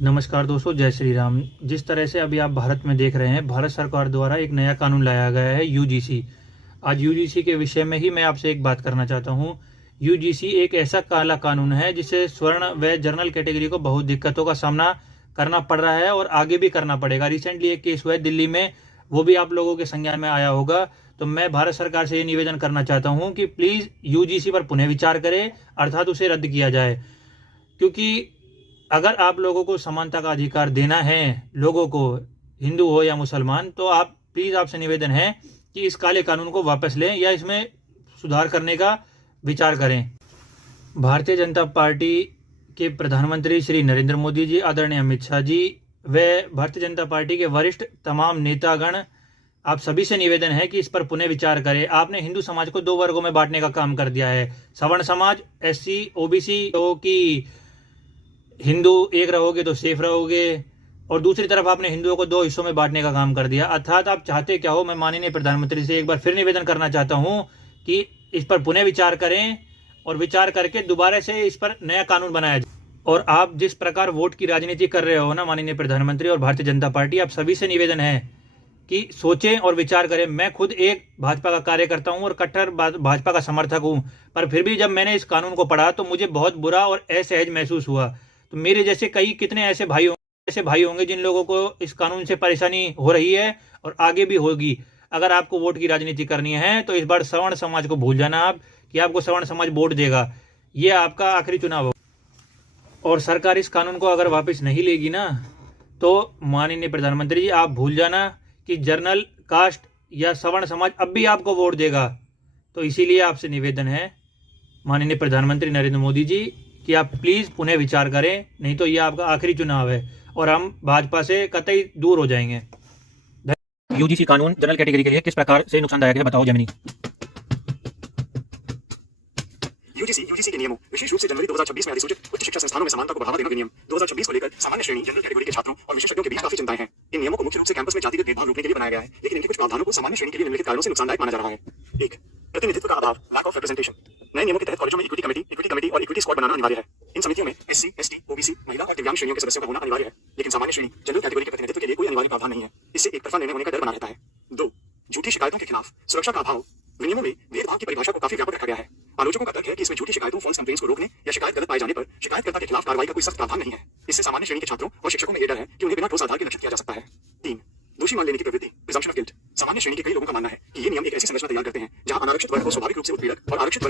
नमस्कार दोस्तों, जय श्री राम। जिस तरह से अभी आप भारत में देख रहे हैं, भारत सरकार द्वारा एक नया कानून लाया गया है यूजीसी। आज यूजीसी के विषय में ही मैं आपसे एक बात करना चाहता हूं। यूजीसी एक ऐसा काला कानून है जिससे स्वर्ण व जनरल कैटेगरी को बहुत दिक्कतों का सामना करना पड़ रहा है और आगे भी करना पड़ेगा। रिसेंटली एक केस हुआ है दिल्ली में, वो भी आप लोगों के संज्ञान में आया होगा। तो मैं भारत सरकार से ये निवेदन करना चाहता हूँ कि प्लीज़ यूजीसी पर पुनः विचार करें, अर्थात उसे रद्द किया जाए। क्योंकि अगर आप लोगों को समानता का अधिकार देना है, लोगों को, हिंदू हो या मुसलमान, तो आप प्लीज़, आपसे निवेदन है कि इस काले कानून को वापस लें या इसमें सुधार करने का विचार करें। भारतीय जनता पार्टी के प्रधानमंत्री श्री नरेंद्र मोदी जी, आदरणीय अमित शाह जी व भारतीय जनता पार्टी के वरिष्ठ तमाम नेतागण, आप सभी से निवेदन है कि इस पर पुनः विचार करें। आपने हिंदू समाज को दो वर्गों में बांटने का काम कर दिया है। सवर्ण समाज, एससी, ओबीसी की हिंदू एक रहोगे तो सेफ रहोगे, और दूसरी तरफ आपने हिंदुओं को दो हिस्सों में बांटने का काम कर दिया। अर्थात आप चाहते क्या हो? मैं माननीय प्रधानमंत्री से एक बार फिर निवेदन करना चाहता हूं कि इस पर पुनः विचार करें और विचार करके दोबारा से इस पर नया कानून बनाया जाए। और आप जिस प्रकार वोट की राजनीति कर रहे हो ना, माननीय प्रधानमंत्री और भारतीय जनता पार्टी, आप सभी से निवेदन है कि सोचें और विचार करें। मैं खुद एक भाजपा का कार्यकर्ता हूं और कट्टर भाजपा का समर्थक हूं, पर फिर भी जब मैंने इस कानून को पढ़ा तो मुझे बहुत बुरा और असहज महसूस हुआ। तो मेरे जैसे कितने ऐसे भाई होंगे जिन लोगों को इस कानून से परेशानी हो रही है और आगे भी होगी। अगर आपको वोट की राजनीति करनी है तो इस बार सवर्ण समाज को भूल जाना आप, कि आपको सवर्ण समाज वोट देगा। ये आपका आखिरी चुनाव हो। और सरकार इस कानून को अगर वापस नहीं लेगी ना, तो माननीय प्रधानमंत्री जी, आप भूल जाना कि जनरल कास्ट या सवर्ण समाज अब भी आपको वोट देगा। तो इसीलिए आपसे निवेदन है माननीय प्रधानमंत्री नरेंद्र मोदी जी कि आप प्लीज़ पुनः विचार करें, नहीं तो ये आपका आखिरी चुनाव है और हम भाजपा से कतई दूर हो जाएंगे। यूजीसी कानून जनरल कैटेगरी के लिए किस प्रकार से नुकसानदायक है, बताओ जमीनी। यूजीसी के नियमों, विशेष रूप से जनवरी 2026 में अधिसूचित उच्च शिक्षा संस्थानों में समानता को बढ़ावा देने के नियम 2026 को लेकर सामान्य श्रेणी जनरल कैटेगरी के छात्रों और विशेषज्ञों के बीच काफी चिंताएं हैं। इन नियमों को मुख्य रूप से कैंपस में जातिगत भेदभाव रोकने के लिए बनाया गया है, लेकिन इनके कुछ प्रावधानों को सामान्य श्रेणी के लिए निम्नलिखित कारणों से नुकसानदायक माना जा रहा है। 1. प्रतिनिधित्व का अभाव, लैक ऑफ रिप्रेजेंटेशन। नए नियमों के तहत कॉलेजों में इक्विटी कमेटी और इक्विटी स्क्वाड बनाना अनिवार्य है। इन समितियों में एससी, एसटी, ओबीसी, महिला और दिव्यांग श्रेणियों के सदस्यों का होना अनिवार्य है, लेकिन सामान्य श्रेणी जनरल कैटेगरी के प्रतिनिधित्व के लिए कोई अनिवार्य प्रावधान नहीं है। इससे एक तरफा निर्णय होने का डर बना रहता है। 2. झूठी शिकायतों के खिलाफ सुरक्षा का अभाव। नियमों में भेदभाव की परिभाषा को काफी व्यापक रखा गया है। आलोचकों का तर्क है कि इसमें झूठी शिकायतों, फॉल्स कंप्लेंट्स को रोकने या शिकायत गलत पाए जाने पर शिकायतकर्ता के खिलाफ कार्रवाई का कोई सख्त प्रावधान नहीं है। इससे सामान्य श्रेणी के छात्रों और शिक्षकों में यह डर है कि उन्हें बिना ठोस आधार के लक्षित किया जा सकता है। 3. दोषी मान लेने की प्रवृत्ति, प्रिजम्पशन ऑफ गिल्ट। सामान्य श्रेणी के कई लोगों का मानना है कि ये नियम एक ऐसी संरचना तैयार करते हैं जहां अनारक्षित वर्ग को स्वाभाविक रूप से उत्पीड़क और आरक्षित वर्ग